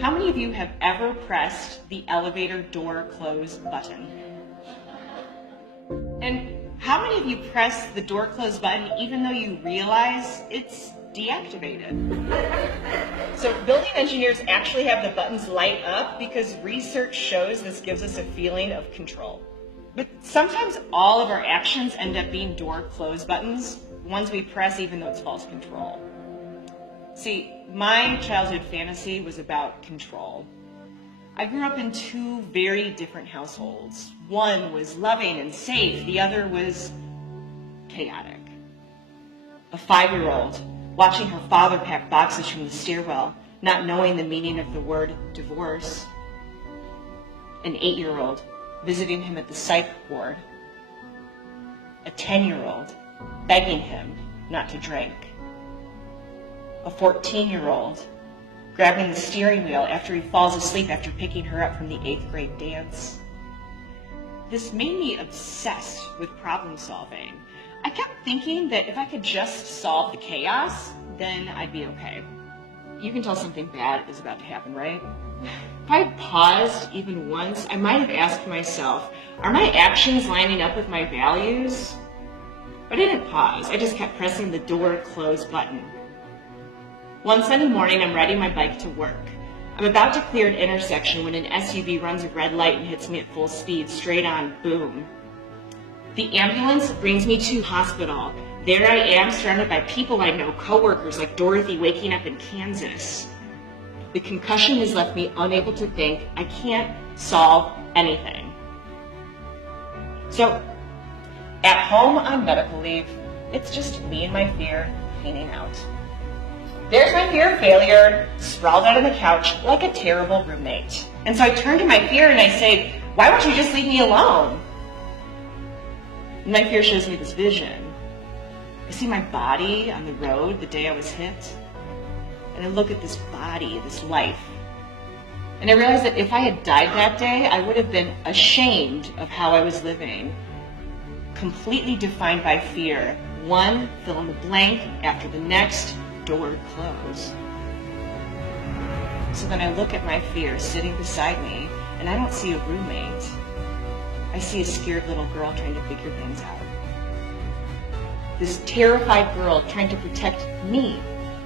How many of you have ever pressed the elevator door close button? And how many of you press the door close button even though you realize it's deactivated? So building engineers actually have the buttons light up because research shows this gives us a feeling of control. But sometimes all of our actions end up being door close buttons, ones we press even though it's false control. See, my childhood fantasy was about control. I grew up in two very different households. One was loving and safe, the other was chaotic. A 5-year-old watching her father pack boxes from the stairwell, not knowing the meaning of the word divorce. An 8-year-old visiting him at the psych ward. A 10-year-old begging him not to drink. A 14-year-old grabbing the steering wheel after he falls asleep after picking her up from the 8th grade dance. This made me obsessed with problem solving. I kept thinking that if I could just solve the chaos, then I'd be okay. You can tell something bad is about to happen, right? If I had paused even once, I might have asked myself, are my actions lining up with my values? But I didn't pause. I just kept pressing the door close button. One Sunday morning, I'm riding my bike to work. I'm about to clear an intersection when an SUV runs a red light and hits me at full speed, straight on, boom. The ambulance brings me to hospital. There I am, surrounded by people I know, coworkers like Dorothy waking up in Kansas. The concussion has left me unable to think. I can't solve anything. So, at home on medical leave, it's just me and my fear hanging out. There's my fear of failure, sprawled out on the couch like a terrible roommate. And so I turn to my fear and I say, why won't you just leave me alone? And my fear shows me this vision. I see my body on the road the day I was hit. And I look at this body, this life. And I realize that if I had died that day, I would have been ashamed of how I was living. Completely defined by fear. One fill in the blank after the next, door close. So then I look at my fear sitting beside me, and I don't see a roommate. I see a scared little girl trying to figure things out. This terrified girl trying to protect me,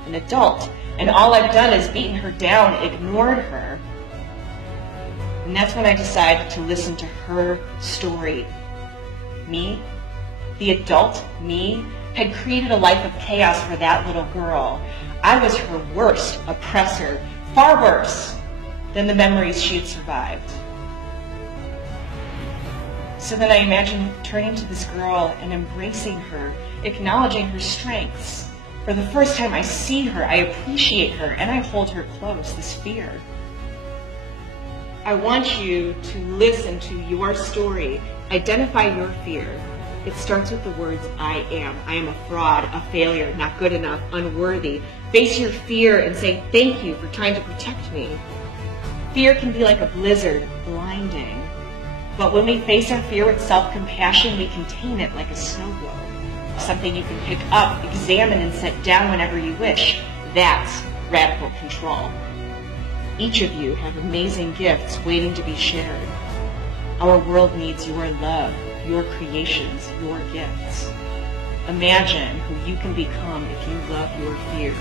an adult, and all I've done is beaten her down, ignored her. And that's when I decided to listen to her story. Me, the adult me, had created a life of chaos for that little girl. I was her worst oppressor, far worse than the memories she had survived. So then I imagine turning to this girl and embracing her, acknowledging her strengths. For the first time I see her, I appreciate her, and I hold her close, this fear. I want you to listen to your story, identify your fear. It starts with the words, I am. I am a fraud, a failure, not good enough, unworthy. Face your fear and say, thank you for trying to protect me. Fear can be like a blizzard, blinding. But when we face our fear with self-compassion, we contain it like a snow globe. Something you can pick up, examine, and set down whenever you wish. That's radical control. Each of you have amazing gifts waiting to be shared. Our world needs your love, your creations, your gifts. Imagine who you can become if you love your fear.